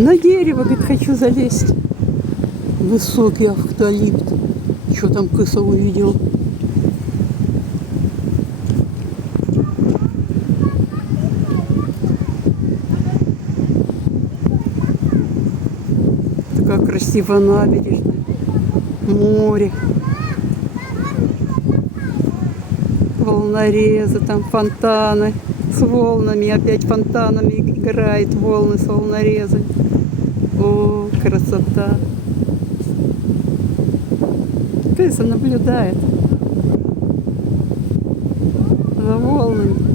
На дерево, говорит, хочу залезть. Высокий авкалипт. Что там кыса увидел? Такая красивая набережная. Море. Волнорезы, там фонтаны с волнами. Опять фонтанами играет волны с волнорезами. О, красота. Кыса наблюдает за волнами.